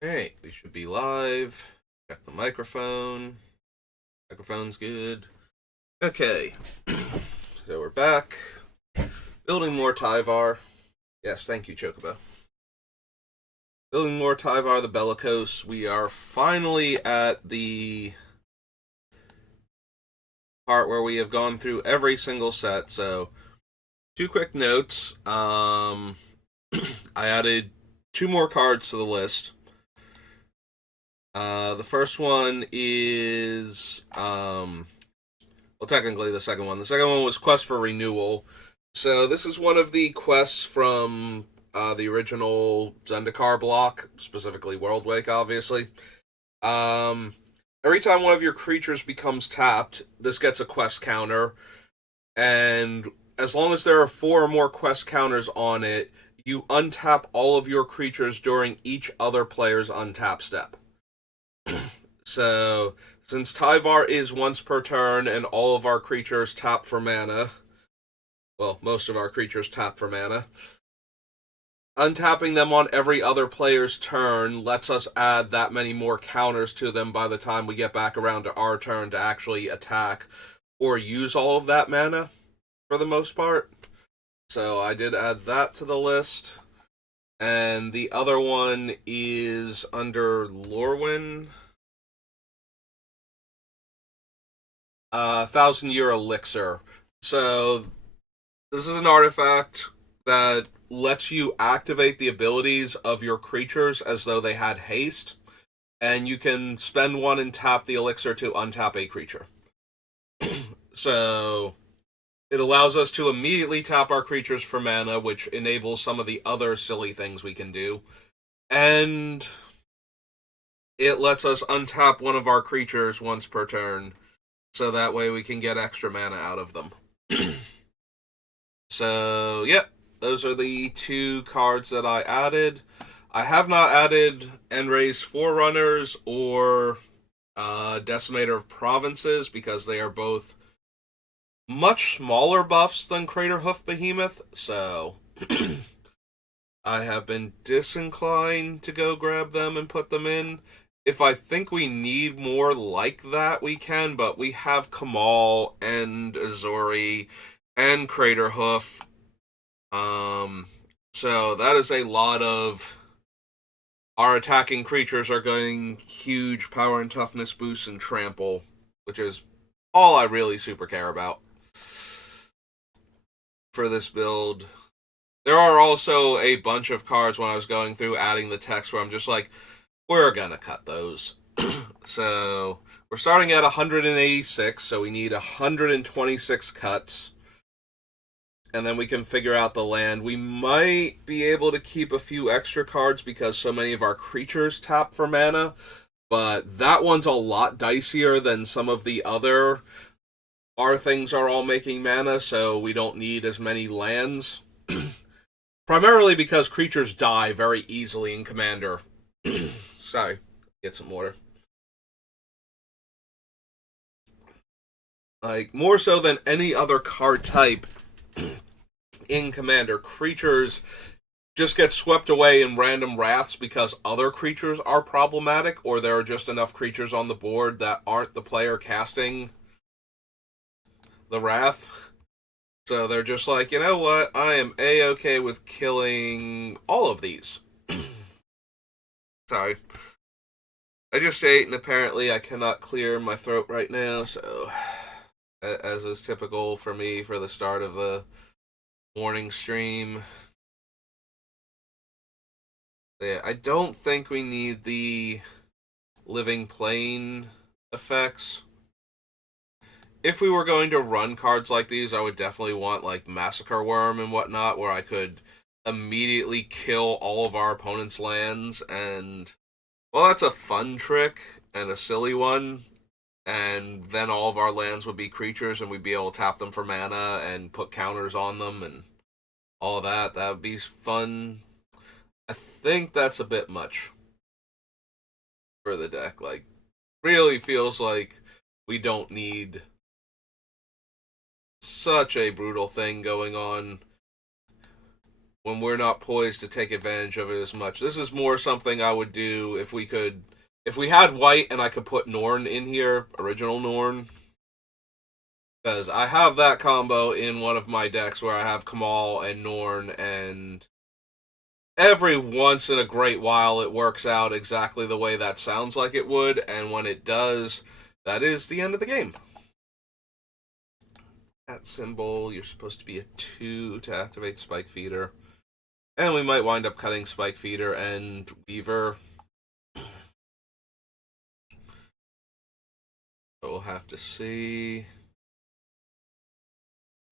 Alright, we should be live. Check the microphone. Microphone's good. Okay, so we're back. Building more Tyvar. Yes, thank you, Chocobo. Building more Tyvar the Bellicose. We are finally at the part where we have gone through every single set. So, two quick notes. I added two more cards to the list. The first one is well, technically the second one. The second one was Quest for Renewal. So this is one of the quests from the original Zendikar block, specifically Worldwake, obviously. Um, every time one of your creatures becomes tapped, this gets a quest counter, and as long as there are four or more quest counters on it, you untap all of your creatures during each other player's untap step. So, since Tyvar is once per turn and all of our creatures tap for mana, well, most of our creatures tap for mana, untapping them on every other player's turn lets us add that many more counters to them by the time we get back around to our turn to actually attack or use all of that mana for the most part. So I did add that to the list. And the other one is under Lorwyn. 1,000-year elixir. So this is an artifact that lets you activate the abilities of your creatures as though they had haste, and you can spend one and tap the elixir to untap a creature. So it allows us to immediately tap our creatures for mana, which enables some of the other silly things we can do. And it lets us untap one of our creatures once per turn, so that way we can get extra mana out of them. So, yep, those are the two cards that I added. I have not added Enray's Forerunners or Decimator of Provinces because they are both much smaller buffs than Craterhoof Behemoth, so I have been disinclined to go grab them and put them in. If I think we need more like that, we can, but we have Kamal and Azori and Craterhoof. So that is a lot of our attacking creatures are getting huge power and toughness boosts and trample, which is all I really super care about for this build. There are also a bunch of cards when I was going through adding the text where I'm just like, we're gonna cut those. So we're starting at 186, so we need 126 cuts. And then we can figure out the land. We might be able to keep a few extra cards because so many of our creatures tap for mana, but that one's a lot dicier than some of the other. Our things are all making mana, so we don't need as many lands. Primarily because creatures die very easily in Commander. Sorry, get some water. Like, more so than any other card type in Commander, creatures just get swept away in random wraths because other creatures are problematic, or there are just enough creatures on the board that aren't the player casting the wrath. So they're just like, you know what? I am A-okay with killing all of these. Sorry. I just ate, and apparently I cannot clear my throat right now, so as is typical for me for the start of the morning stream. Yeah, I don't think we need the living plane effects. If we were going to run cards like these, I would definitely want like Massacre Worm and whatnot, where I could immediately kill all of our opponent's lands. And well, that's a fun trick and a silly one. And then all of our lands would be creatures, and we'd be able to tap them for mana and put counters on them and all of that. That would be fun. I think that's a bit much for the deck. Like, really feels like we don't need such a brutal thing going on when we're not poised to take advantage of it as much. This is more something I would do if we could, if we had white and I could put Norn in here, original Norn, because I have that combo in one of my decks where I have Kamal and Norn, and every once in a great while it works out exactly the way that sounds like it would, and when it does, that is the end of the game. That symbol, you're supposed to be a 2 to activate Spike Feeder. And we might wind up cutting Spike Feeder and Weaver. But we'll have to see.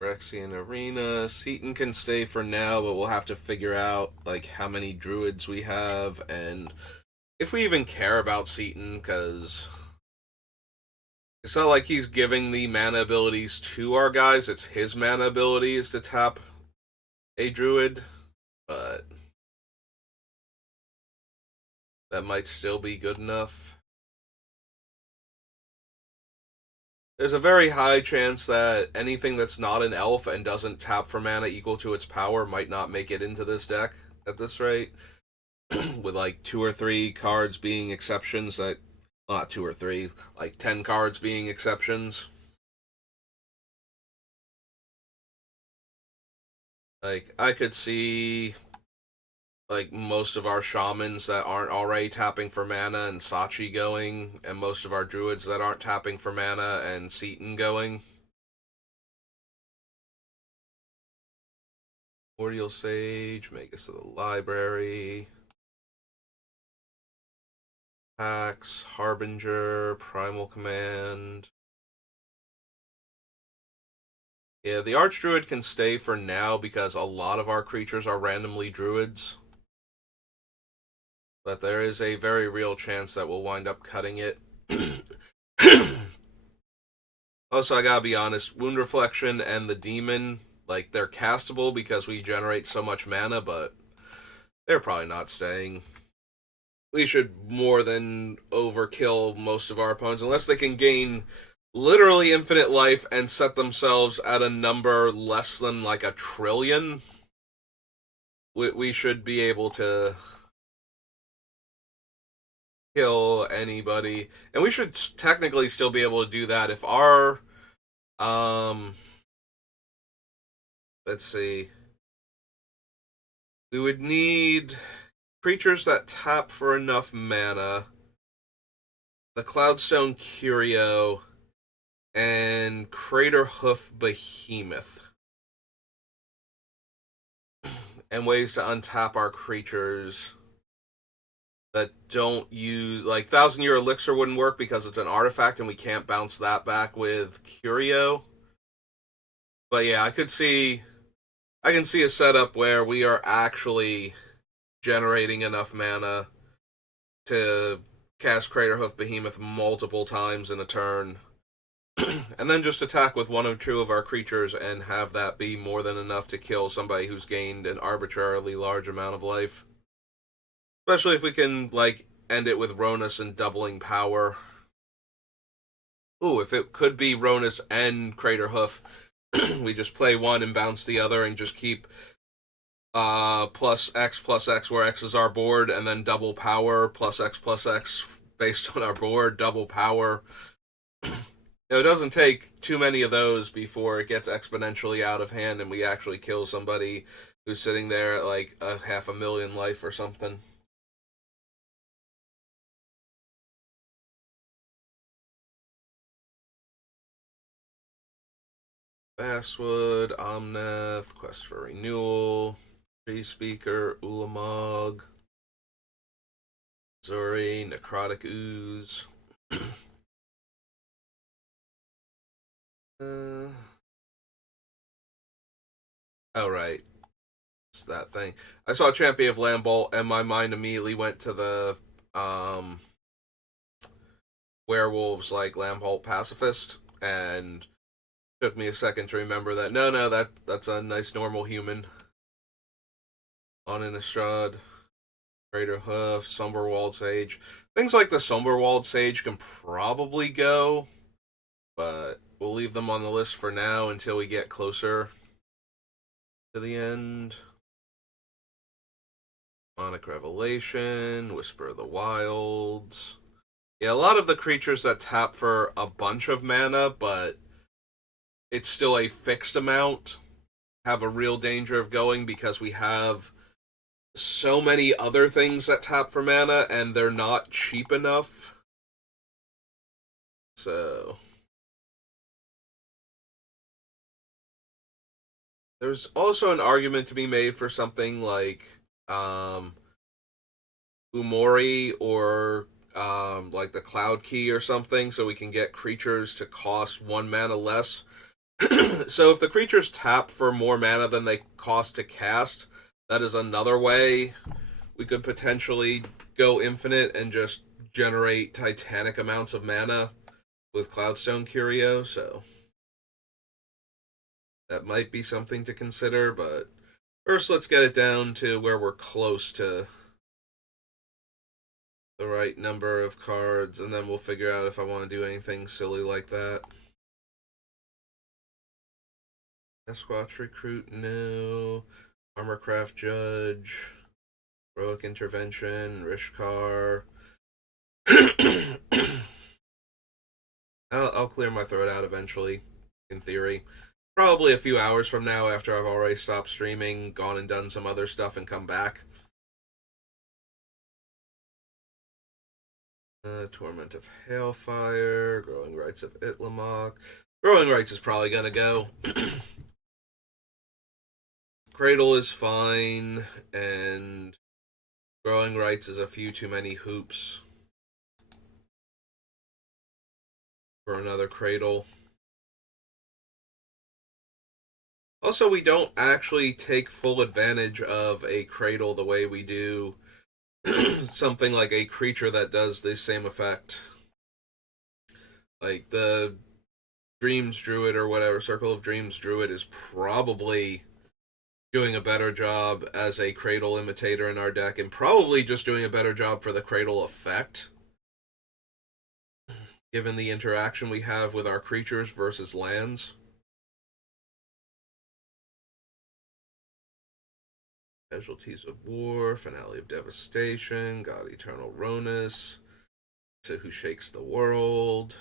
Phyrexian Arena. Seaton can stay for now, but we'll have to figure out like how many druids we have and if we even care about Seaton, because it's not like he's giving the mana abilities to our guys. It's his mana abilities to tap a druid, but that might still be good enough. There's a very high chance that anything that's not an elf and doesn't tap for mana equal to its power might not make it into this deck at this rate. With like 2 or 3 cards being exceptions that, well, not 2 or 3, like 10 cards being exceptions. Like, I could see like most of our shamans that aren't already tapping for mana and Sachi going, and most of our druids that aren't tapping for mana and Seaton going. Cordial Sage, make us to the library. Pax, Harbinger, Primal Command. Yeah, the Archdruid can stay for now because a lot of our creatures are randomly druids. But there is a very real chance that we'll wind up cutting it. Also, I gotta be honest, Wound Reflection and the Demon, like, they're castable because we generate so much mana, but they're probably not staying. We should more than overkill most of our opponents, unless they can gain literally infinite life and set themselves at a number less than like 1,000,000,000. We should be able to kill anybody, and we should technically still be able to do that if our let's see, we would need creatures that tap for enough mana, the Cloudstone Curio, and Craterhoof Behemoth, and ways to untap our creatures that don't use, like, 1,000-Year Elixir wouldn't work because it's an artifact and we can't bounce that back with Curio. But yeah, I can see a setup where we are actually generating enough mana to cast Craterhoof Behemoth multiple times in a turn, and then just attack with 1 or 2 of our creatures and have that be more than enough to kill somebody who's gained an arbitrarily large amount of life. Especially if we can, like, end it with Ronus and doubling power. Ooh, if it could be Ronus and Craterhoof, we just play one and bounce the other and just keep plus X, where X is our board, and then double power, plus X based on our board, double power. It doesn't take too many of those before it gets exponentially out of hand and we actually kill somebody who's sitting there at like 500,000 life or something. Basswood, Omnath, Quest for Renewal, Tree Speaker, Ulamog, Zuri, Necrotic Ooze. uh, oh, right. It's that thing. I saw Champion of Lamball, and my mind immediately went to the werewolves like Lambholt Pacifist, and took me a second to remember that no, that's a nice normal human on an Estrade. Craterhoof, Somberwald Sage. Things like the Somberwald Sage can probably go, but we'll leave them on the list for now until we get closer to the end. Demonic Revelation, Whisper of the Wilds. Yeah, a lot of the creatures that tap for a bunch of mana, but it's still a fixed amount, have a real danger of going because we have so many other things that tap for mana and they're not cheap enough. So there's also an argument to be made for something like Umori or like the Cloud Key or something, so we can get creatures to cost 1 mana less. So if the creatures tap for more mana than they cost to cast, that is another way we could potentially go infinite and just generate titanic amounts of mana with Cloudstone Curio, so that might be something to consider, but first let's get it down to where we're close to the right number of cards, and then we'll figure out if I want to do anything silly like that. Esquatch Recruit, no. Armorcraft Judge, Heroic Intervention, Rishkar. I'll clear my throat out eventually, in theory. Probably a few hours from now after I've already stopped streaming, gone and done some other stuff, and come back. Torment of Hailfire, Growing Rites of Itlamok. Growing Rites is probably gonna go. Cradle is fine, and Growing Rites is a few too many hoops for another Cradle. Also, we don't actually take full advantage of a Cradle the way we do something like a creature that does the same effect. Like the Dreams Druid or whatever, Circle of Dreams Druid is probably doing a better job as a Cradle imitator in our deck, and probably just doing a better job for the Cradle effect, given the interaction we have with our creatures versus lands. Casualties of War, Finale of Devastation, God Eternal Ronus, to Who Shakes the World.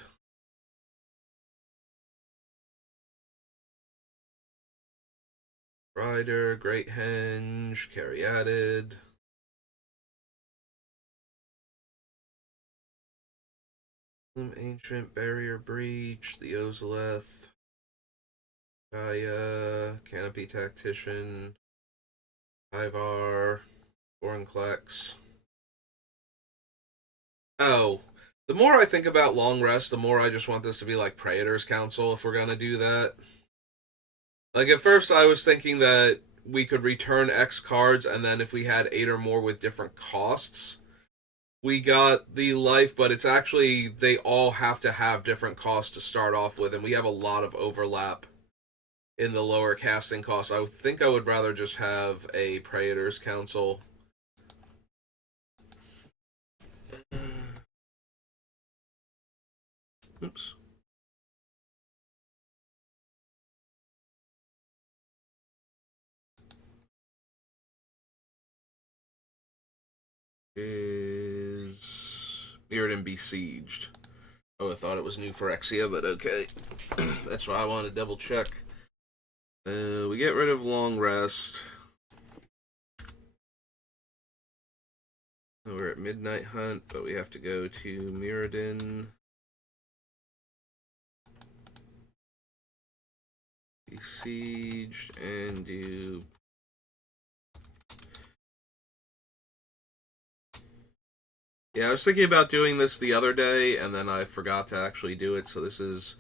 Rider, Great Henge, Caryatid. Ancient, Barrier Breach, the Ozolith, Gaia, Canopy Tactician, Tyvar, Vorinclex. Oh, the more I think about Long Rest, the more I just want this to be like Praetor's Council if we're gonna do that. Like, at first I was thinking that we could return X cards, and then if we had 8 or more with different costs, we got the life, but it's actually, they all have to have different costs to start off with, and we have a lot of overlap in the lower casting costs. I think I would rather just have a Praetor's Council. Oops. Is Mirrodin Besieged? Oh, I thought it was new Phyrexia, but okay. That's why I wanted to double check. We get rid of Long Rest. We're at Midnight Hunt, but we have to go to Mirrodin. Besieged and do. Yeah, I was thinking about doing this the other day, and then I forgot to actually do it, so this is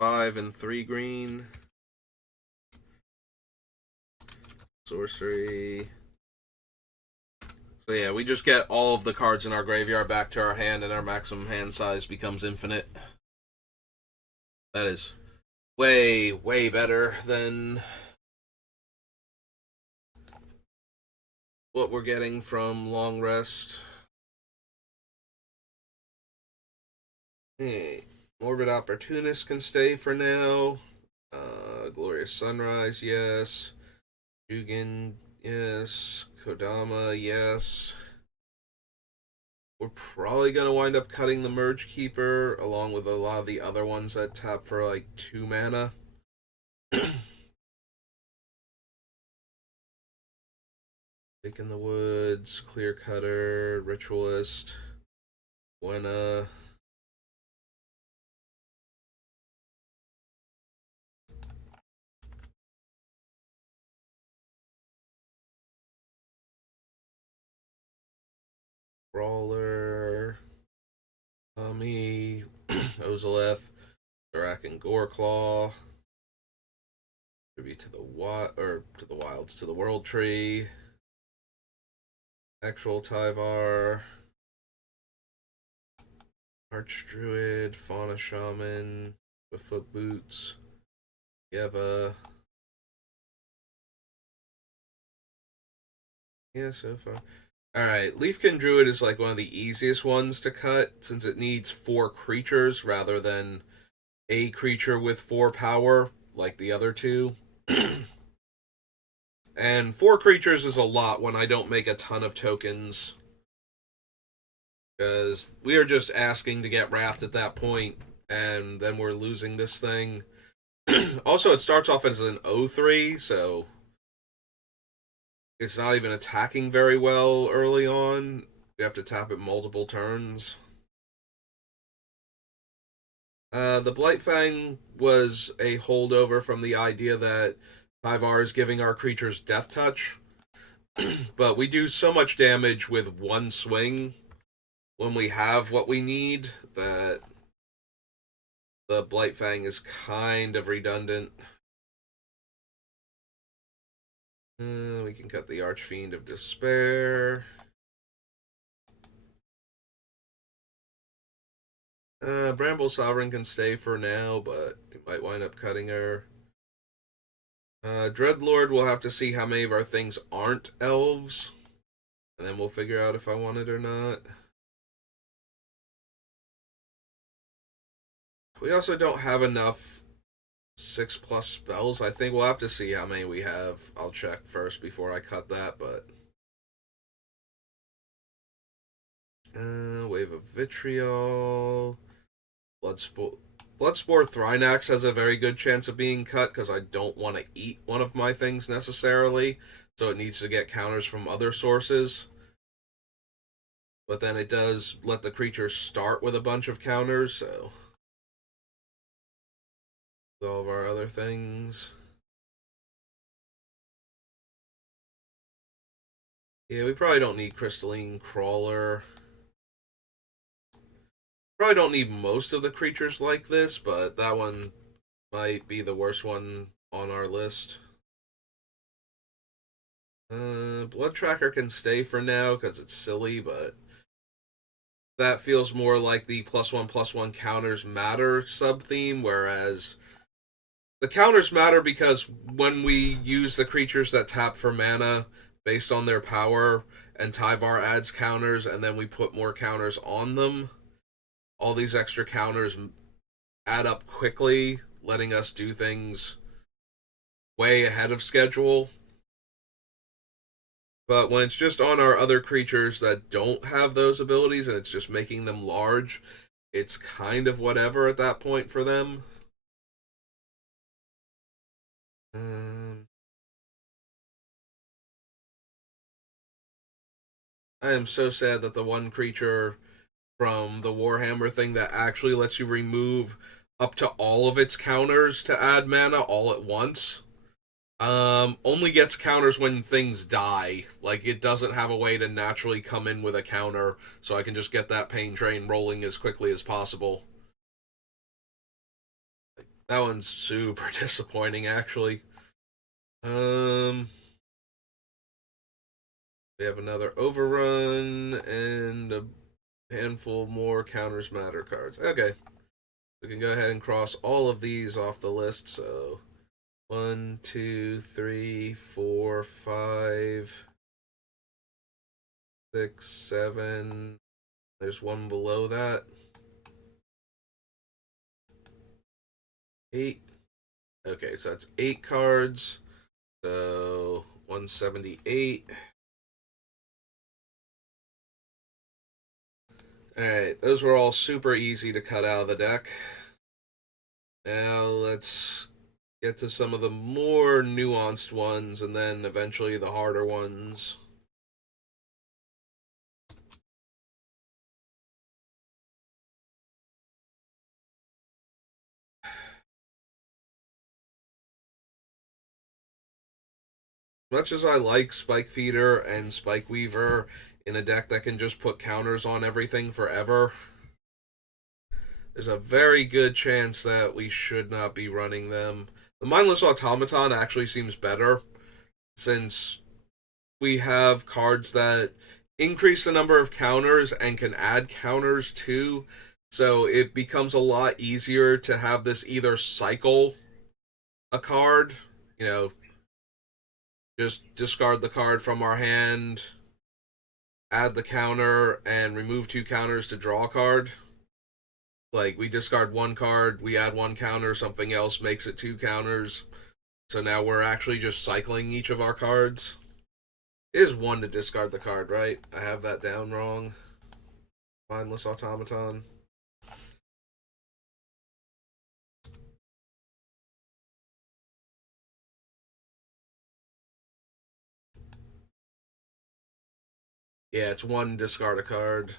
5 and 3 green. Sorcery. So yeah, we just get all of the cards in our graveyard back to our hand, and our maximum hand size becomes infinite. That is way, way better than what we're getting from Long Rest. Hey, Morbid Opportunist can stay for now. Glorious Sunrise, yes. Jugan, yes. Kodama, yes. We're probably going to wind up cutting the Merge Keeper along with a lot of the other ones that tap for like 2 mana. Take in the Woods, Clear Cutter, Ritualist, Buena. Brawler, Tommy, Ozoleth, Dharak and Goreclaw. Tribute to the wilds, to the World Tree. Actual Tyvar, Archdruid, Fauna Shaman, the Foot Boots, Yeva. Yeah, so far. Alright, Leafkin Druid is like one of the easiest ones to cut since it needs 4 creatures rather than a creature with 4 power like the other two. And 4 creatures is a lot when I don't make a ton of tokens. Because we are just asking to get Wrath at that point, and then we're losing this thing. Also, it starts off as an 0-3, so it's not even attacking very well early on. You have to tap it multiple turns. The Blightfang was a holdover from the idea that Tyvar is giving our creatures Death Touch, but we do so much damage with one swing when we have what we need that the Blightfang is kind of redundant. We can cut the Archfiend of Despair. Bramble Sovereign can stay for now, but we might wind up cutting her. Dreadlord, we'll have to see how many of our things aren't elves, and then we'll figure out if I want it or not. We also don't have enough 6+ spells. I think we'll have to see how many we have. I'll check first before I cut that, but... Wave of Vitriol. Bloodspore Thrynax has a very good chance of being cut because I don't want to eat one of my things necessarily, so it needs to get counters from other sources. But then it does let the creature start with a bunch of counters, so... With all of our other things. Yeah, we probably don't need Crystalline Crawler. Probably don't need most of the creatures like this, but that one might be the worst one on our list. Blood Tracker can stay for now because it's silly, but that feels more like the +1/+1 counters matter sub theme, whereas the counters matter because when we use the creatures that tap for mana based on their power, and Tyvar adds counters, and then we put more counters on them, all these extra counters add up quickly, letting us do things way ahead of schedule. But when it's just on our other creatures that don't have those abilities and it's just making them large, it's kind of whatever at that point for them. Um, I am so sad that the one creature from the Warhammer thing that actually lets you remove up to all of its counters to add mana all at once only gets counters when things die. Like, it doesn't have a way to naturally come in with a counter, so I can just get that pain train rolling as quickly as possible. That one's super disappointing, actually. Um, we have another overrun and a handful more counters matter cards. Okay, we can go ahead and cross all of these off the list. So 1, 2, 3, 4, 5, 6, 7. There's one below that. 8. Okay, so that's 8 cards. So 178. Alright, those were all super easy to cut out of the deck. Now let's get to some of the more nuanced ones and then eventually the harder ones. Much as I like Spike Feeder and Spike Weaver in a deck that can just put counters on everything forever, there's a very good chance that we should not be running them. The Mindless Automaton actually seems better since we have cards that increase the number of counters and can add counters too. So it becomes a lot easier to have this either cycle a card, you know, just discard the card from our hand, add the counter, and remove 2 counters to draw a card. Like, we discard 1 card, we add 1 counter, something else makes it 2 counters. So now we're actually just cycling each of our cards. It is 1 to discard the card, right? I have that down wrong. Mindless Automaton. Yeah, it's 1 discard a card.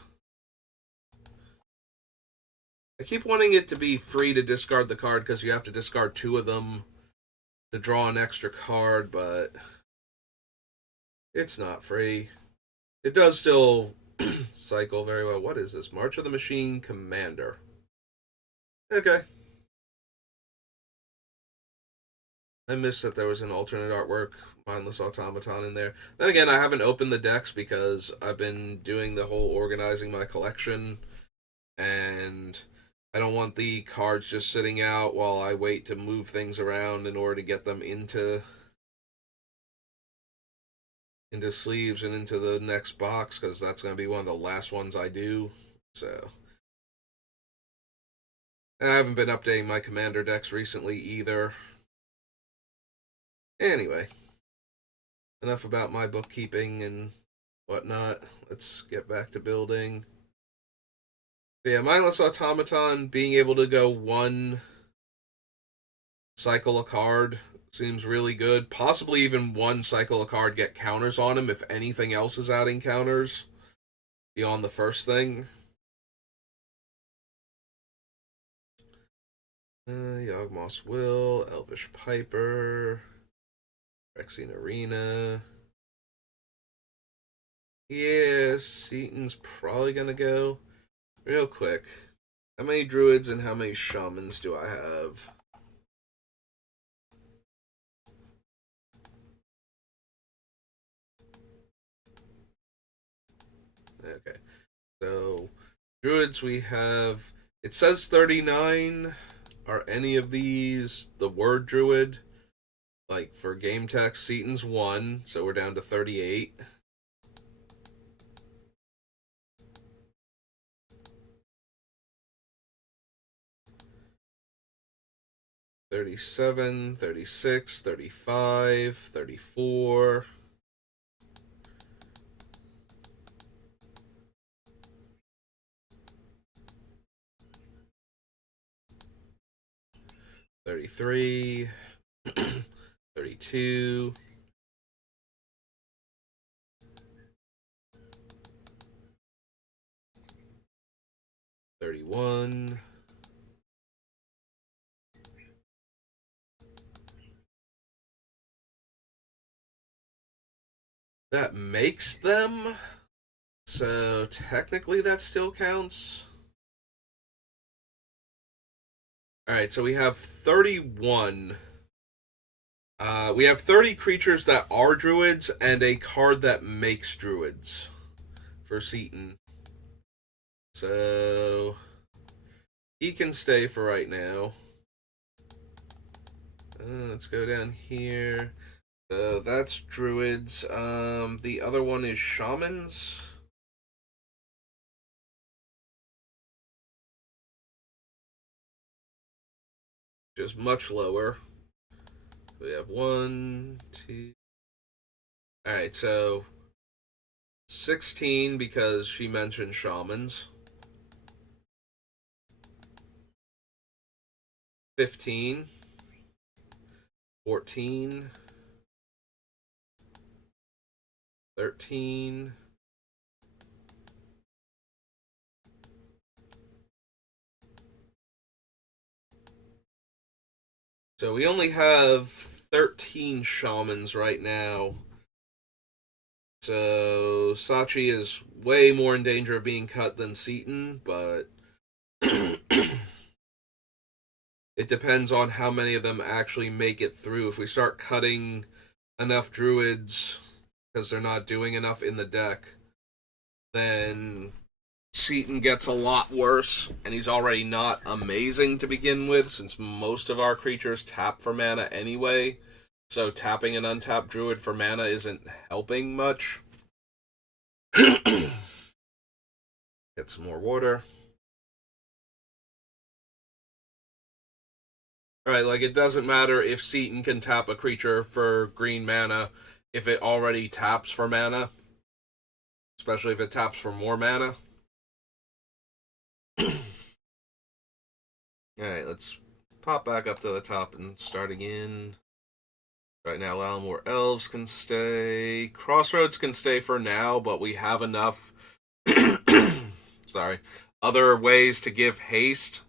I keep wanting it to be free to discard the card because you have to discard 2 of them to draw an extra card, but it's not free. It does still cycle very well. What is this? March of the Machine Commander. Okay. I missed that there was an alternate artwork, Mindless Automaton in there. Then again, I haven't opened the decks because I've been doing the whole organizing my collection, and I don't want the cards just sitting out while I wait to move things around in order to get them into sleeves and into the next box, because that's going to be one of the last ones I do. So I haven't been updating my commander decks recently either. Anyway, enough about my bookkeeping and whatnot. Let's get back to building. But yeah, Mindless Automaton being able to go 1 cycle a card seems really good. Possibly even 1 cycle a card, get counters on him if anything else is adding counters beyond the first thing. Yawgmoth's Will, Elvish Piper, Rexine Arena. Yeah, Seaton's probably gonna go. Real quick, how many druids and how many shamans do I have? Okay, so druids we have. It says 39. Are any of these the word druid? Like for game text, Seaton's 1, so we're down to 38. 37, 36, 35, 34. $33, $32, $31, that makes them. So technically that still counts. Alright, so we have 31. We have 30 creatures that are druids and a card that makes druids for Seaton. So he can stay for right now. Let's go down here. So that's druids. The other one is shamans. Just much lower. We have 1, 2, Alright, so 16 because she mentioned shamans. 15. 14. 13. 'So we only have 13 shamans right now. So Sachi is way more in danger of being cut than Seaton, but it depends on how many of them actually make it through. If we start cutting enough druids because they're not doing enough in the deck, then Seaton gets a lot worse, and he's already not amazing to begin with, since most of our creatures tap for mana anyway. So tapping an untapped druid for mana isn't helping much. Get some more water. Alright, like, it doesn't matter if Seaton can tap a creature for green mana if it already taps for mana. Especially if it taps for more mana. Alright, let's pop back up to the top and start again. Right now, Lalamore Elves can stay. Crossroads can stay for now, but we have enough sorry, other ways to give haste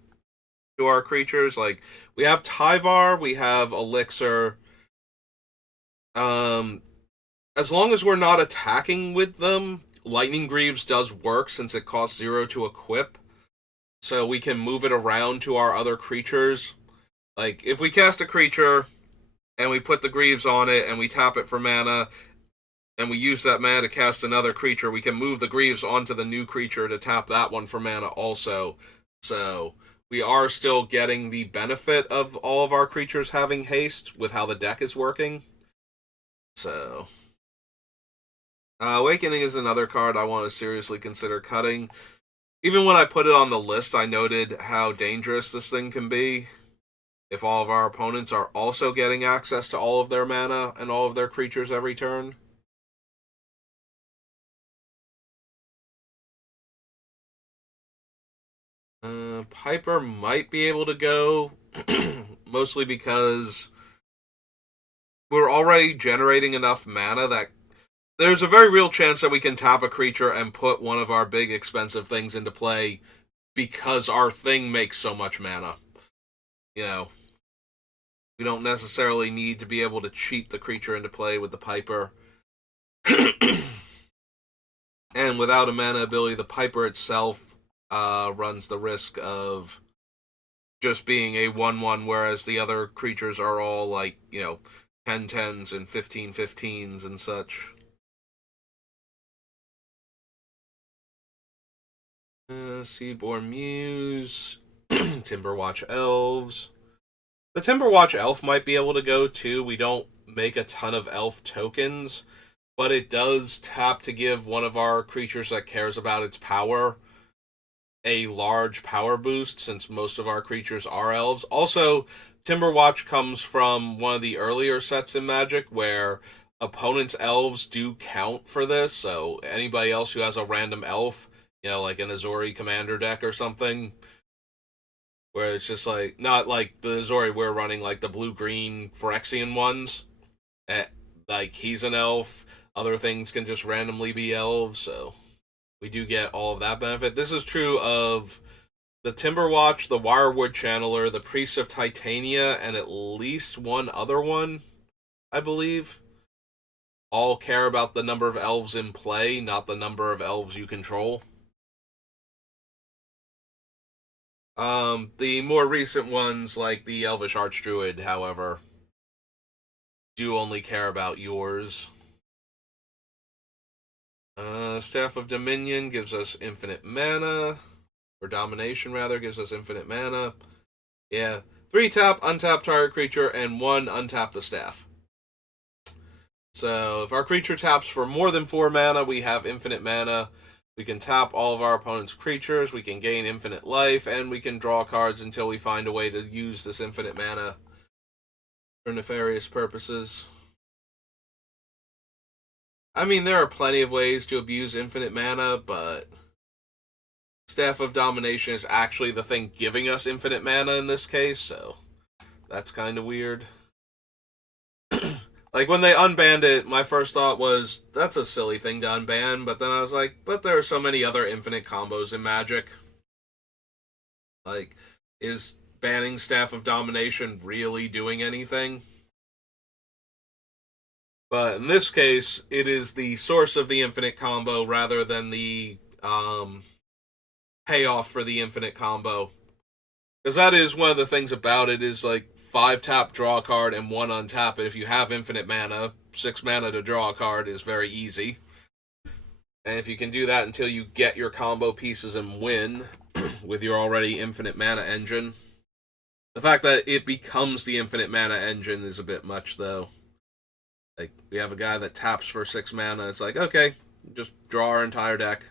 to our creatures. Like, we have Tyvar, we have Elixir. As long as we're not attacking with them, Lightning Greaves does work since it costs 0 to equip. So we can move it around to our other creatures. Like, if we cast a creature and we put the Greaves on it and we tap it for mana, and we use that mana to cast another creature, we can move the Greaves onto the new creature to tap that one for mana also. So we are still getting the benefit of all of our creatures having haste with how the deck is working. So Awakening is another card I want to seriously consider cutting. Even when I put it on the list, I noted how dangerous this thing can be if all of our opponents are also getting access to all of their mana and all of their creatures every turn. Piper might be able to go, mostly because we're already generating enough mana that there's a very real chance that we can tap a creature and put one of our big expensive things into play because our thing makes so much mana. You know, we don't necessarily need to be able to cheat the creature into play with the Piper. And without a mana ability, the Piper itself runs the risk of just being a 1-1, whereas the other creatures are all like, 10-10s and 15-15s and such. Seaborn Muse, Timberwatch Elves. The Timberwatch Elf might be able to go too. We don't make a ton of elf tokens, but it does tap to give one of our creatures that cares about its power a large power boost, since most of our creatures are elves. Also, Timberwatch comes from one of the earlier sets in Magic where opponents' elves do count for this, so anybody else who has a random elf, like an Azori commander deck or something, where it's just like, not like the Azori we're running, like the blue-green Phyrexian ones. Like, he's an elf, other things can just randomly be elves, so we do get all of that benefit. This is true of the Timberwatch, the Wirewood Channeler, the Priest of Titania, and at least one other one, I believe. All care about the number of elves in play, not the number of elves you control. The more recent ones, like the Elvish Archdruid, however, do only care about yours. Staff of Dominion gives us infinite mana. Or Domination, rather, gives us infinite mana. Yeah. 3 tap, untap target creature, and 1 untap the staff. So, if our creature taps for more than 4 mana, we have infinite mana. We can tap all of our opponent's creatures, we can gain infinite life, and we can draw cards until we find a way to use this infinite mana for nefarious purposes. I mean, there are plenty of ways to abuse infinite mana, but Staff of Domination is actually the thing giving us infinite mana in this case, so that's kind of weird. Like, when they unbanned it, my first thought was, that's a silly thing to unban, but then I was like, but there are so many other infinite combos in Magic. Like, is banning Staff of Domination really doing anything? But in this case, it is the source of the infinite combo rather than the payoff for the infinite combo. Because that is one of the things about it is like 5 tap, draw a card, and 1 untap it. If you have infinite mana, 6 mana to draw a card is very easy. And if you can do that until you get your combo pieces and win with your already infinite mana engine. The fact that it becomes the infinite mana engine is a bit much, though. Like, we have a guy that taps for 6 mana. It's like, okay, just draw our entire deck.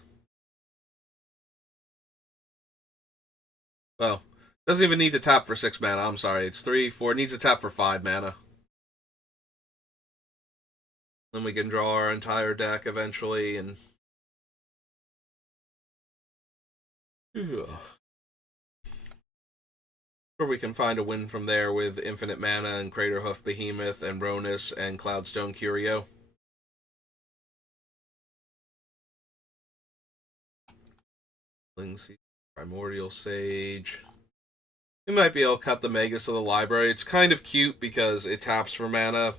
Well, doesn't even need to tap for 6 mana. I'm sorry. It's 3, 4. It needs to tap for 5 mana. Then we can draw our entire deck eventually, and... Or we can find a win from there with Infinite Mana and Craterhoof Behemoth and Ronus and Cloudstone Curio. Primordial Sage. We might be able to cut the Magus of the library. It's kind of cute because it taps for mana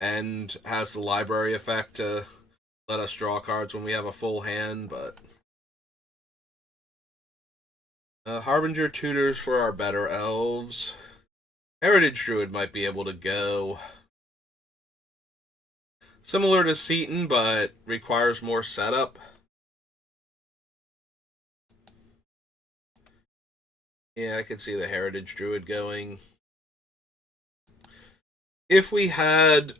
and has the library effect to let us draw cards when we have a full hand, but... Harbinger Tutors for our better elves. Heritage Druid might be able to go. Similar to Seaton, but requires more setup. Yeah, I could see the Heritage Druid going. If we had...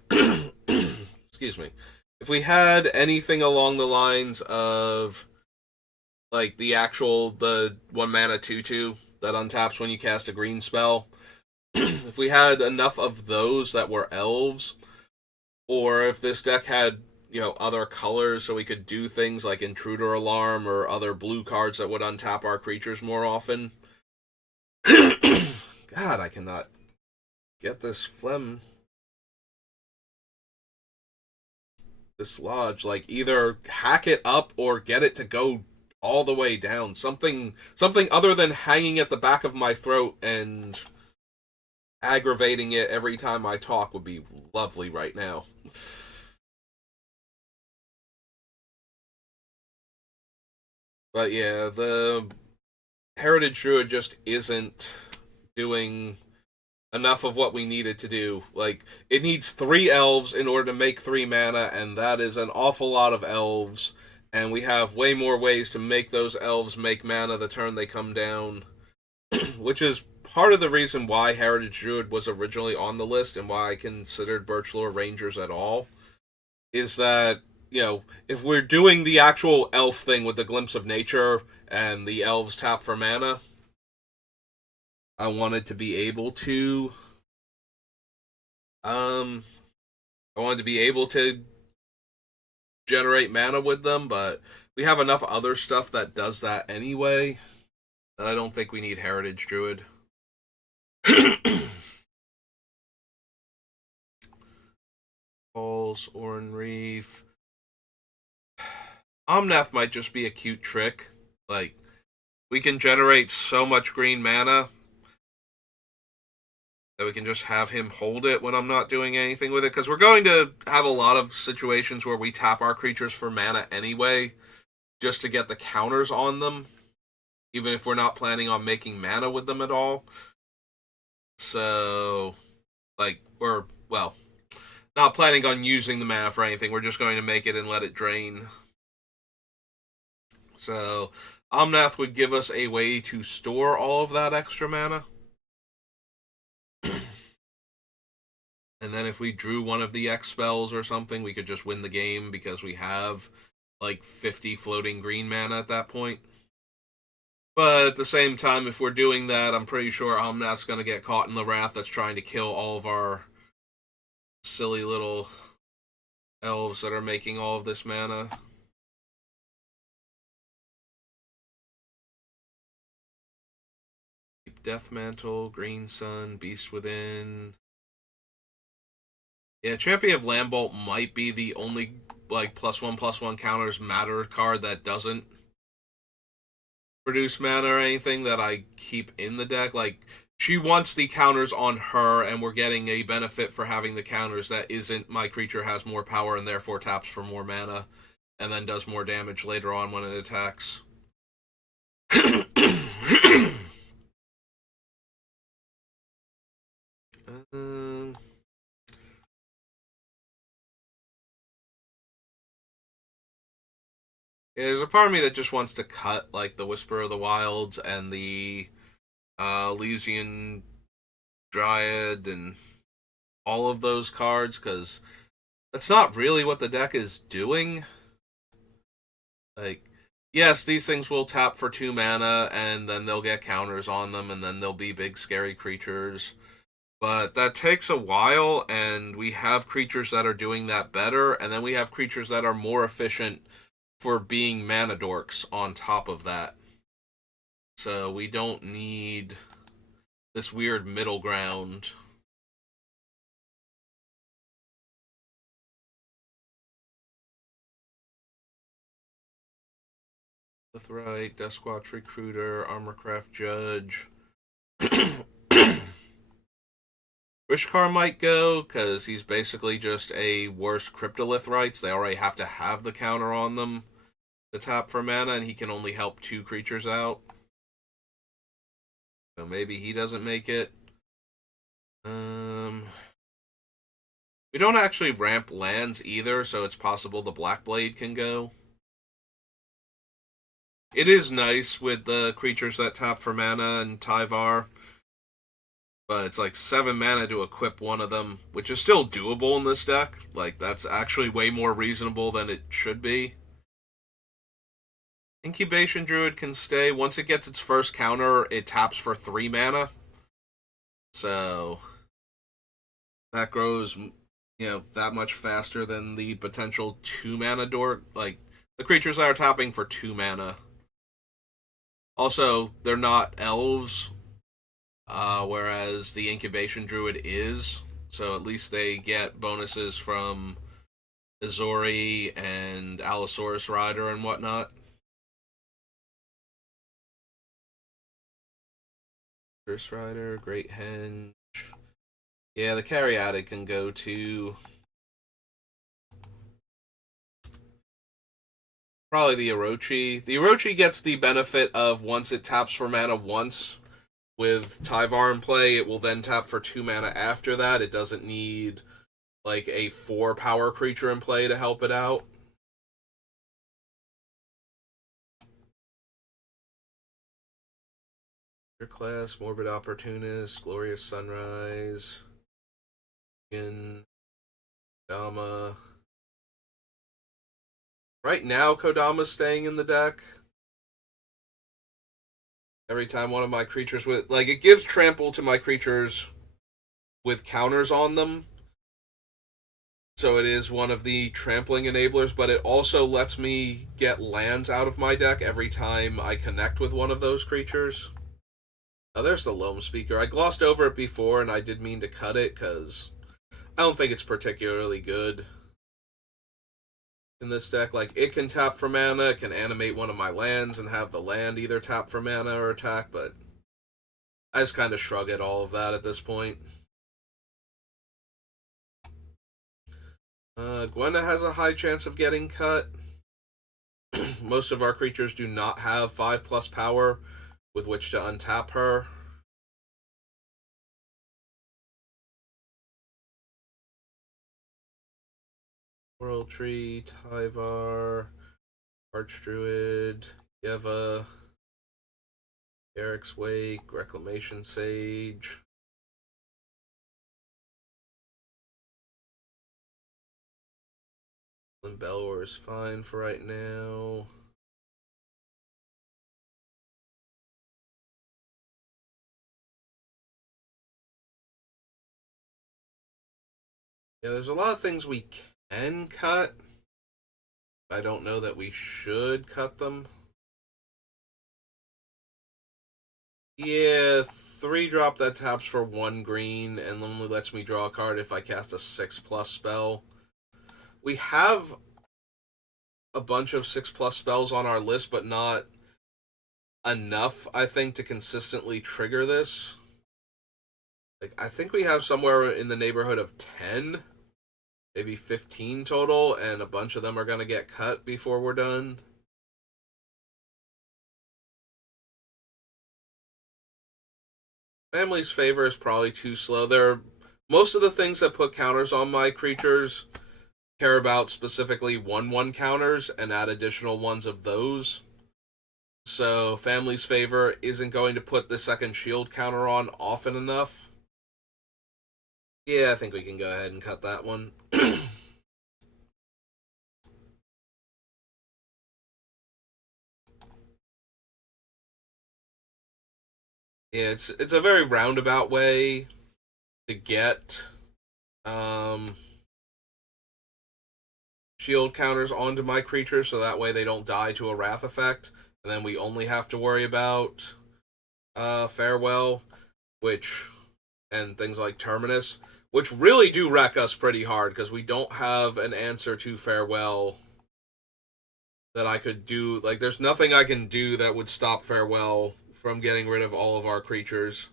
excuse me. If we had anything along the lines of... like the 1 mana 2/2 that untaps when you cast a green spell. If we had enough of those that were elves, or if this deck had, other colors so we could do things like Intruder Alarm or other blue cards that would untap our creatures more often. God, I cannot get this phlegm dislodged. Like, either hack it up or get it to go all the way down. Something other than hanging at the back of my throat and aggravating it every time I talk would be lovely right now. But yeah, the Heritage Druid just isn't doing enough of what we needed to do. Like, it needs 3 elves in order to make 3 mana, and that is an awful lot of elves. And we have way more ways to make those elves make mana the turn they come down. Which is part of the reason why Heritage Druid was originally on the list and why I considered Birchlore Rangers at all. Is that, if we're doing the actual elf thing with the Glimpse of Nature and the elves tap for mana, I wanted to be able to... I wanted to be able to generate mana with them, but we have enough other stuff that does that anyway that I don't think we need Heritage Druid. Falls, Oran Reef. Omnath might just be a cute trick. Like, we can generate so much green mana that we can just have him hold it when I'm not doing anything with it. Because we're going to have a lot of situations where we tap our creatures for mana anyway, just to get the counters on them, even if we're not planning on making mana with them at all. So, not planning on using the mana for anything. We're just going to make it and let it drain. So, Omnath would give us a way to store all of that extra mana. And then if we drew one of the X spells or something, we could just win the game because we have like 50 floating green mana at that point. But at the same time, if we're doing that, I'm pretty sure Omnath's going to get caught in the wrath that's trying to kill all of our silly little elves that are making all of this mana. Death Mantle, Green Sun, Beast Within. Yeah, Champion of Lambbolt might be the only like +1/+1 counters matter card that doesn't produce mana or anything that I keep in the deck. Like, she wants the counters on her, and we're getting a benefit for having the counters that isn't my creature has more power and therefore taps for more mana and then does more damage later on when it attacks. um, yeah, there's a part of me that just wants to cut like the Whisper of the Wilds and the Elysian Dryad and all of those cards because that's not really what the deck is doing. Like, yes, these things will tap for 2 mana, and then they'll get counters on them, and then they'll be big, scary creatures. But that takes a while, and we have creatures that are doing that better, and then we have creatures that are more efficient for being mana dorks on top of that. So we don't need this weird middle ground. Lithite, Duskwatch Recruiter, Armorcraft Judge. Rishkar might go, because he's basically just a worse Cryptolith Rights. They already have to have the counter on them to tap for mana, and he can only help 2 creatures out. So maybe he doesn't make it. We don't actually ramp lands either, so it's possible the Blackblade can go. It is nice with the creatures that tap for mana and Tyvar, but it's like 7 mana to equip one of them, which is still doable in this deck. Like, that's actually way more reasonable than it should be. Incubation Druid can stay. Once it gets its first counter, it taps for 3 mana. So that grows, that much faster than the potential 2 mana dork. Like, the creatures that are tapping for 2 mana. Also, they're not elves, whereas the Incubation Druid is. So at least they get bonuses from Azori and Allosaurus Rider and whatnot. Curse Rider, Great Henge. Yeah, the Caryatid can go to probably the Orochi. The Orochi gets the benefit of once it taps for mana once with Tyvar in play, it will then tap for 2 mana after that. It doesn't need like a 4 power creature in play to help it out. Your class, Morbid Opportunist, Glorious Sunrise, Kodama. Right now, Kodama's staying in the deck. Every time one of my creatures with it gives trample to my creatures with counters on them. So it is one of the trampling enablers, but it also lets me get lands out of my deck every time I connect with one of those creatures. Oh, there's the Loam Speaker. I glossed over it before, and I did mean to cut it, because I don't think it's particularly good in this deck. Like, it can tap for mana, it can animate one of my lands and have the land either tap for mana or attack, but I just kind of shrug at all of that at this point. Gwenda has a high chance of getting cut. Most of our creatures do not have 5+ power with which to untap her. World Tree, Tyvar, Archdruid, Yeva, Eric's Wake, Reclamation Sage. Bellower is fine for right now. Yeah, there's a lot of things we And cut. I don't know that we should cut them. Yeah, 3 drop that taps for 1 green and only lets me draw a card if I cast a 6+ spell. We have a bunch of 6+ spells on our list, but not enough, I think, to consistently trigger this. Like, I think we have somewhere in the neighborhood of 10, maybe 15 total, and a bunch of them are going to get cut before we're done. Family's Favor is probably too slow. Most of the things that put counters on my creatures care about specifically 1/1 counters and add additional ones of those. So Family's Favor isn't going to put the second shield counter on often enough. Yeah, I think we can go ahead and cut that one. Yeah, it's a very roundabout way to get shield counters onto my creatures, so that way they don't die to a wrath effect, and then we only have to worry about Farewell, which and things like Terminus, which really do wreck us pretty hard because we don't have an answer to Farewell that I could do. Like, there's nothing I can do that would stop Farewell from getting rid of all of our creatures,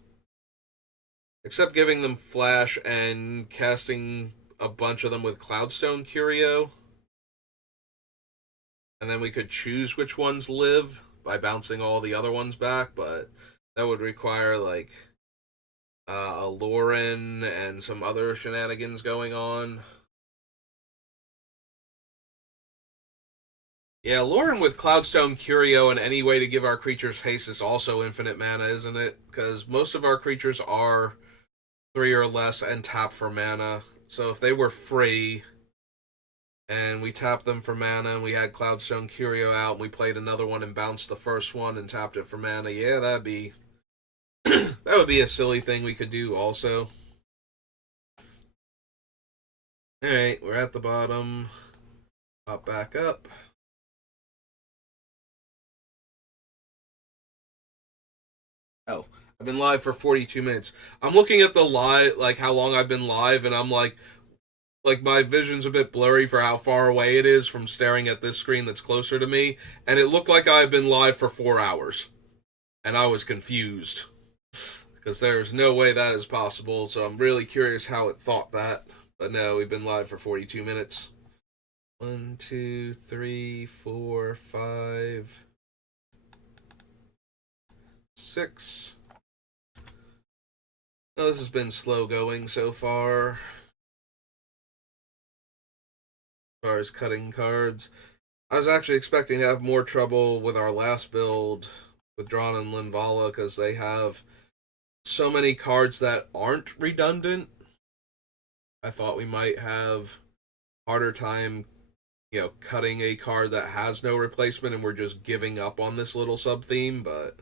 except giving them Flash and casting a bunch of them with Cloudstone Curio. And then we could choose which ones live by bouncing all the other ones back, but that would require, like, a Lauren and some other shenanigans going on. Yeah, Lauren with Cloudstone Curio and any way to give our creatures haste is also infinite mana, isn't it? Because most of our creatures are 3 or less and tap for mana. So if they were free and we tapped them for mana and we had Cloudstone Curio out and we played another one and bounced the first one and tapped it for mana, yeah, that'd be that would be a silly thing we could do also. Alright, we're at the bottom. Pop back up. Oh, I've been live for 42 minutes. I'm looking at the live, like how long I've been live, and I'm like my vision's a bit blurry for how far away it is from staring at this screen that's closer to me, and it looked like I've been live for 4 hours, and I was confused because there's no way that is possible. So I'm really curious how it thought that. But no, we've been live for 42 minutes. 1, 2, 3, 4, 5, 6. Oh, this has been slow going so far. As far as cutting cards, I was actually expecting to have more trouble with our last build with Drawn and Linvala because they have so many cards that aren't redundant. I thought we might have harder time, cutting a card that has no replacement and we're just giving up on this little sub theme, but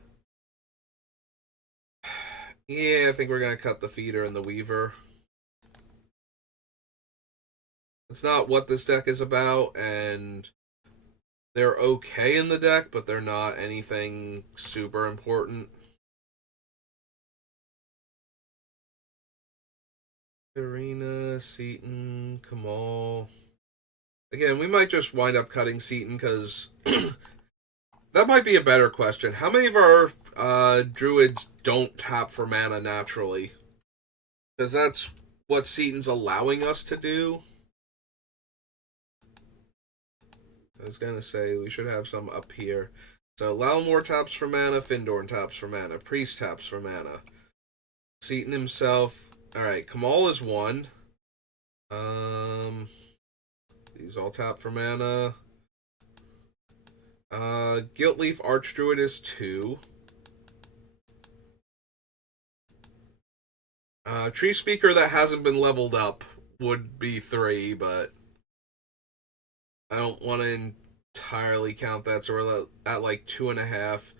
yeah, I think we're gonna cut the Feeder and the Weaver. It's not what this deck is about, and they're okay in the deck, but they're not anything super important. Karina, Seaton, Kamal. Again, we might just wind up cutting Seaton because that might be a better question. How many of our druids don't tap for mana naturally? Because that's what Seaton's allowing us to do. I was gonna say we should have some up here. So Lalmore taps for mana, Findorn taps for mana, Priest taps for mana. Seaton himself. Alright, Kamal is 1. These all tap for mana. Guiltleaf Archdruid is 2. Tree Speaker that hasn't been leveled up would be 3, but I don't want to entirely count that, so we're at like 2.5.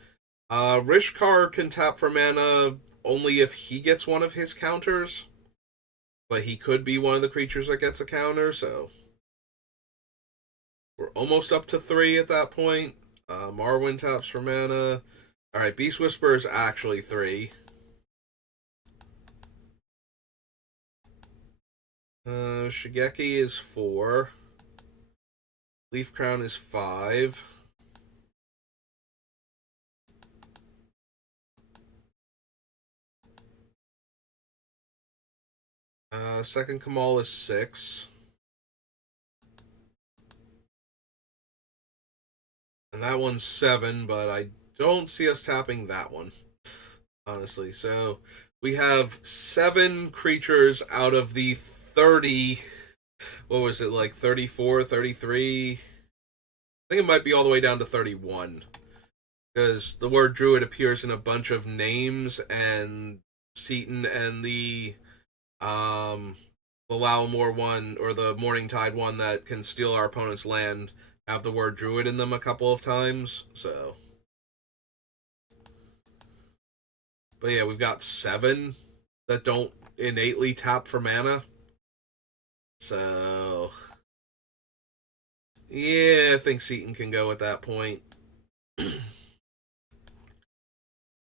Rishkar can tap for mana only if he gets one of his counters, but he could be one of the creatures that gets a counter, so almost up to 3 at that point. Marwyn taps for mana. Alright, Beast Whisperer is actually 3. Shigeki is 4. Leaf Crown is 5. Second Kamal is 6. And that one's 7, but I don't see us tapping that one, honestly. So we have 7 creatures out of the 30. What was it, like 34, 33? I think it might be all the way down to 31. Because the word druid appears in a bunch of names, and Seaton and the Lowmore one, or the Morningtide one that can steal our opponent's land, have the word druid in them a couple of times. So, but yeah, we've got 7 that don't innately tap for mana. So, yeah, I think Seaton can go at that point.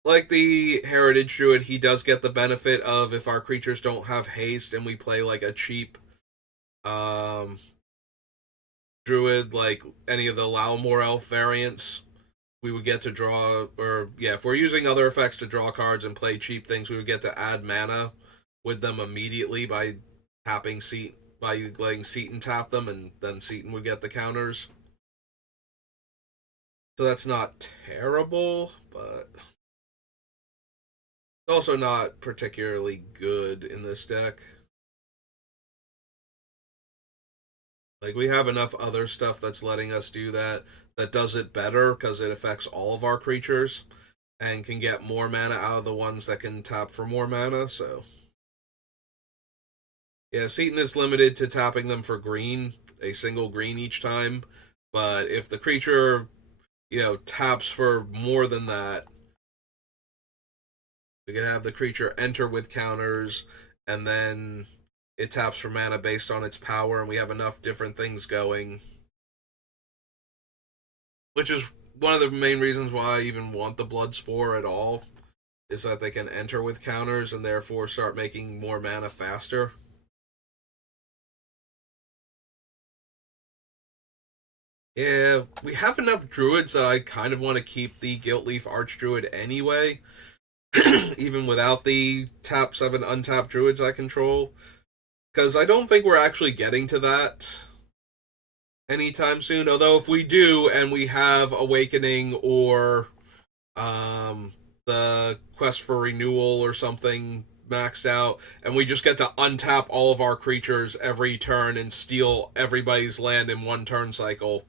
Like the Heritage Druid, he does get the benefit of, if our creatures don't have haste and we play like a cheap um, Druid, like any of the Lowmore Elf variants, we would get to draw, or yeah, if we're using other effects to draw cards and play cheap things, we would get to add mana with them immediately by tapping by letting Seaton tap them, and then Seaton would get the counters. So that's not terrible, but it's also not particularly good in this deck. Like, we have enough other stuff that's letting us do that does it better, because it affects all of our creatures and can get more mana out of the ones that can tap for more mana. So yeah, Seaton is limited to tapping them for green, a single green each time. But if the creature, taps for more than that, we can have the creature enter with counters, and then it taps for mana based on its power, and we have enough different things going. Which is one of the main reasons why I even want the Blood Spore at all, is that they can enter with counters and therefore start making more mana faster. Yeah, we have enough druids that I kind of want to keep the Guiltleaf Archdruid anyway, even without the tap 7 untapped druids I control. Because I don't think we're actually getting to that anytime soon. Although if we do, and we have Awakening or the Quest for Renewal or something maxed out, and we just get to untap all of our creatures every turn and steal everybody's land in one turn cycle,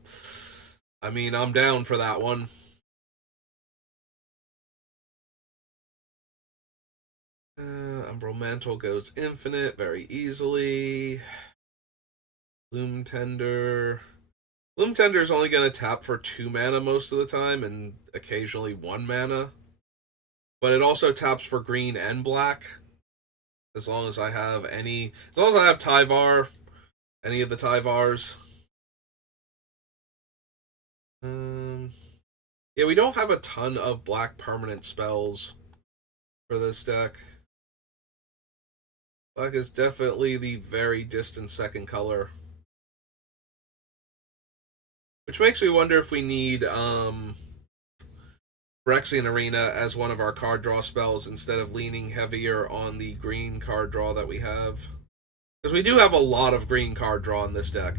I mean, I'm down for that one. Umbral Mantle goes infinite very easily. Loom Tender. Loom Tender is only going to tap for 2 mana most of the time, and occasionally 1 mana. But it also taps for green and black, as long as I have as long as I have Tyvar, any of the Tyvars. Um, yeah, we don't have a ton of black permanent spells for this deck. Black is definitely the very distant second color. Which makes me wonder if we need Phyrexian Arena as one of our card draw spells instead of leaning heavier on the green card draw that we have. Because we do have a lot of green card draw in this deck.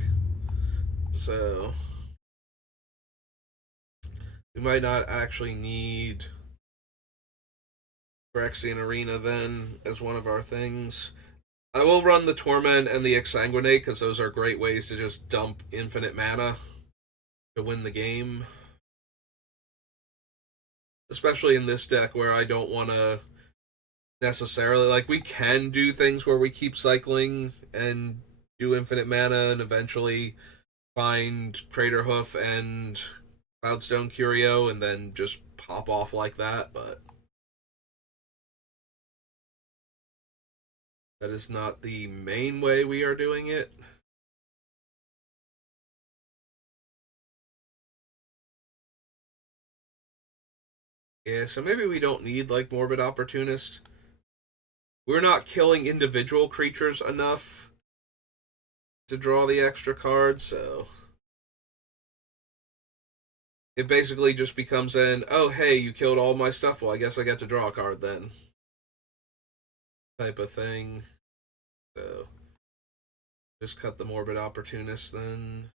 So we might not actually need Phyrexian Arena then as one of our things. I will run the Torment and the Exsanguinate, because those are great ways to just dump infinite mana to win the game. Especially in this deck where I don't want to necessarily, like, we can do things where we keep cycling and do infinite mana and eventually find Craterhoof and Cloudstone Curio and then just pop off like that, but that is not the main way we are doing it. Yeah, so maybe we don't need like Morbid Opportunist. We're not killing individual creatures enough to draw the extra cards, so it basically just becomes an, oh hey, you killed all my stuff, well I guess I get to draw a card then, type of thing. So just cut the Morbid Opportunist then.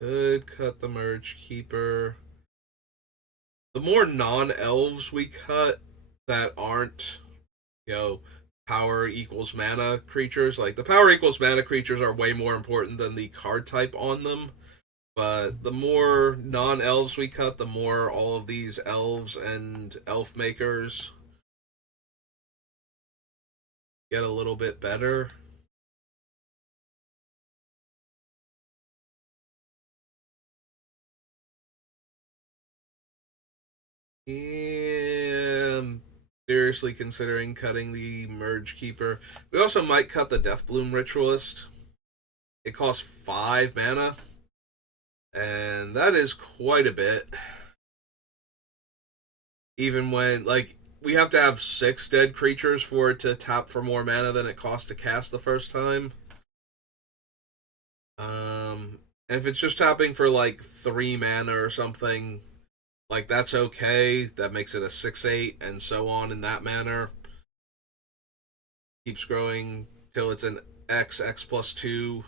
Could cut the Merge Keeper. The more non-elves we cut that aren't, you know, power equals mana creatures, like the power equals mana creatures are way more important than the card type on them. But the more non-elves we cut, the more all of these elves and elf makers get a little bit better. Yeah, I'm seriously considering cutting the Merge Keeper. We also might cut the Deathbloom Ritualist. It costs 5 mana, and that is quite a bit. Even when, like, we have to have 6 dead creatures for it to tap for more mana than it costs to cast the first time. And if it's just tapping for like 3 mana or something, like that's okay. That makes it a 6/8 and so on in that manner. Keeps growing till it's an X plus 2,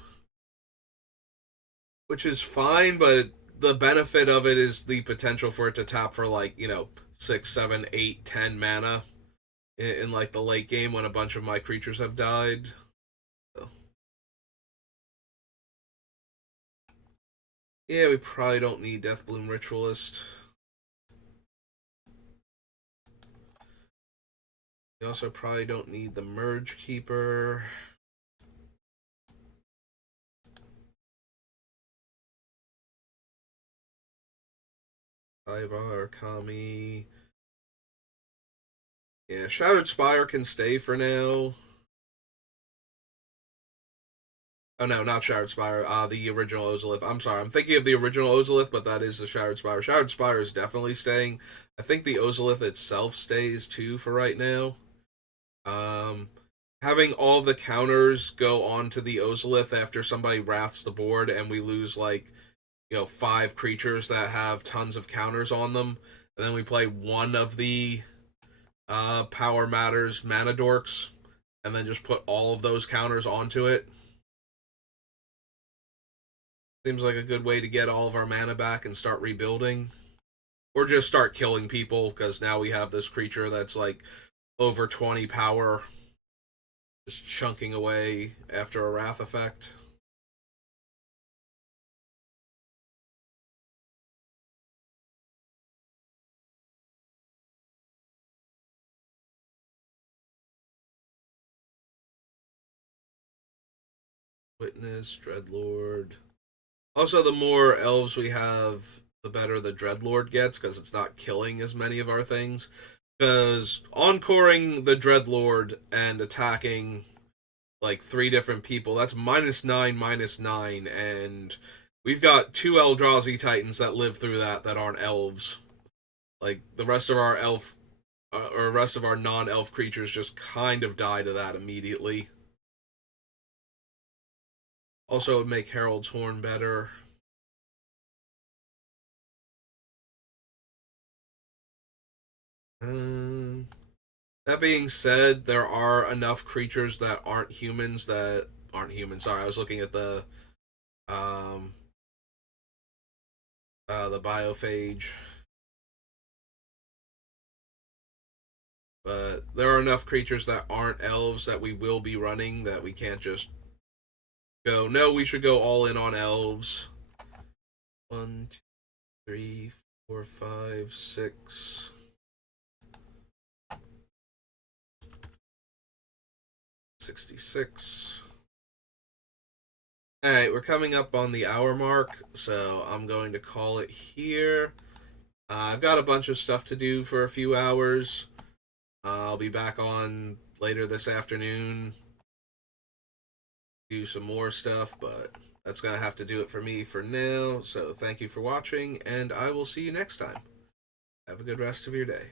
which is fine, but the benefit of it is the potential for it to tap for like, 6, 7, 8, 10 mana in like the late game when a bunch of my creatures have died. So, yeah, we probably don't need Deathbloom Ritualist. We also probably don't need the Merge Keeper. Tyvar, Kami. Yeah, Shattered Spire can stay for now. Oh no, not Shattered Spire. The original Ozolith. I'm sorry, I'm thinking of the original Ozolith, but that is the Shattered Spire. Shattered Spire is definitely staying. I think the Ozolith itself stays too for right now. Um, Having all the counters go on to the Ozolith after somebody wraths the board and we lose like 5 creatures that have tons of counters on them, and then we play one of the Power Matters Mana Dorks, and then just put all of those counters onto it. Seems like a good way to get all of our mana back and start rebuilding. Or just start killing people, because now we have this creature that's like over 20 power, just chunking away after a Wrath effect. Witness, Dreadlord. Also, the more elves we have, the better the Dreadlord gets, because it's not killing as many of our things. Because encoring the Dreadlord and attacking like 3 different people, that's -9, -9, and we've got 2 Eldrazi Titans that live through that aren't elves. Like the rest of our elf or rest of our non-elf creatures just kind of die to that immediately. Also, it would make Herald's Horn better. Um, that being said, there are enough creatures that aren't humans that aren't human. Sorry, I was looking at um the biophage, but there are enough creatures that aren't elves that we will be running that we can't just go. No, we should go all in on elves. 1, 2, 3, 4, 5, 6. 66. Alright, we're coming up on the hour mark, so I'm going to call it here. I've got a bunch of stuff to do for a few hours. I'll be back on later this afternoon, do some more stuff, but That's going to have to do it for me for now. So thank you for watching, and I will see you next time. Have a good rest of your day.